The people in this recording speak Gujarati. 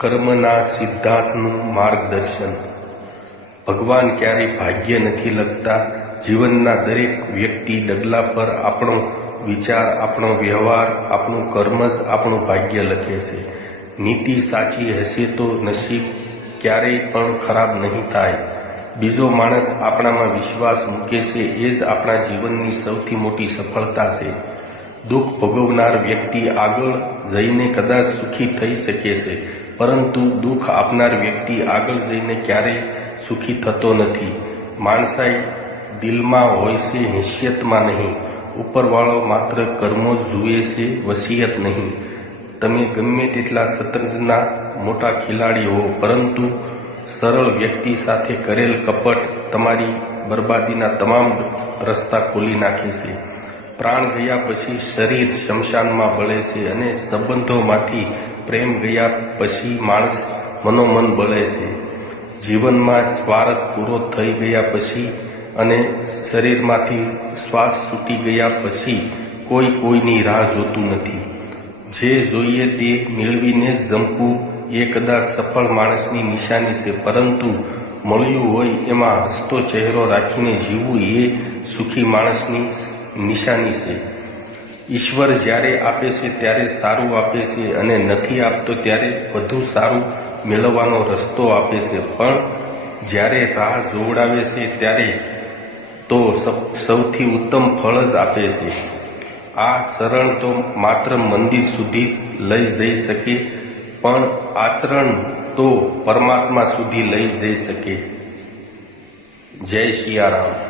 કર્મના સિદ્ધાંતનું માર્ગદર્શન. ભગવાન ક્યારેય ભાગ્ય નથી લખતા. જીવનના દરેક વ્યક્તિ ડગલા પર આપણો વિચાર, આપણો વ્યવહાર, આપણું કર્મ જ આપણું ભાગ્ય લખે છે. નીતિ સાચી હશે તો નસીબ ક્યારેય પણ ખરાબ નહીં થાય. બીજો માણસ આપણામાં વિશ્વાસ મૂકે છે એ જ આપણા જીવનની સૌથી મોટી સફળતા છે. દુઃખ ભોગવનાર વ્યક્તિ આગળ જઈને કદાચ સુખી થઈ શકે છે, પરંતુ દુઃખ આપનાર વ્યક્તિ આગળ જઈને ક્યારેય સુખી થતો નથી. માણસાઈ દિલમાં હોય છે, હેસિયતમાં નહીં. ઉપરવાળો માત્ર કર્મો જ જુએ છે, વસિયત નહીં. તમે ગમે તેટલા શતરંજના મોટા ખેલાડી હો, પરંતુ સરળ વ્યક્તિ સાથે કરેલ કપટ તમારી બરબાદીના તમામ રસ્તા ખોલી નાખે છે. પ્રાણ ગયા પછી શરીર શમશાનમાં બળે છે, અને સંબંધોમાંથી પ્રેમ ગયા પછી માણસ મનોમન બળે છે. જીવનમાં સ્વાર્થ પૂરો થઈ ગયા પછી અને શરીરમાંથી શ્વાસ છૂટી ગયા પછી કોઈ કોઈની રાહ જોતું નથી. જે જોઈએ તે મેળવીને જ જંપવું એ કદાચ સફળ માણસની નિશાની છે, પરંતુ મળ્યું હોય એમાં હસતો ચહેરો રાખીને જીવવું એ સુખી માણસની નિશાની છે. ઈશ્વર જ્યારે આપે છે ત્યારે સારું આપે છે, અને નથી આપતો ત્યારે વધુ સારું મેળવવાનો રસ્તો આપે છે. પણ જ્યારે રાહ જોવડાવે છે ત્યારે તો સૌથી ઉત્તમ ફળ જ આપે છે. આ શરણ તો માત્ર મંદિર સુધી જ લઈ જઈ શકે, પણ આચરણ તો પરમાત્મા સુધી લઈ જઈ શકે. જય સિયારામ.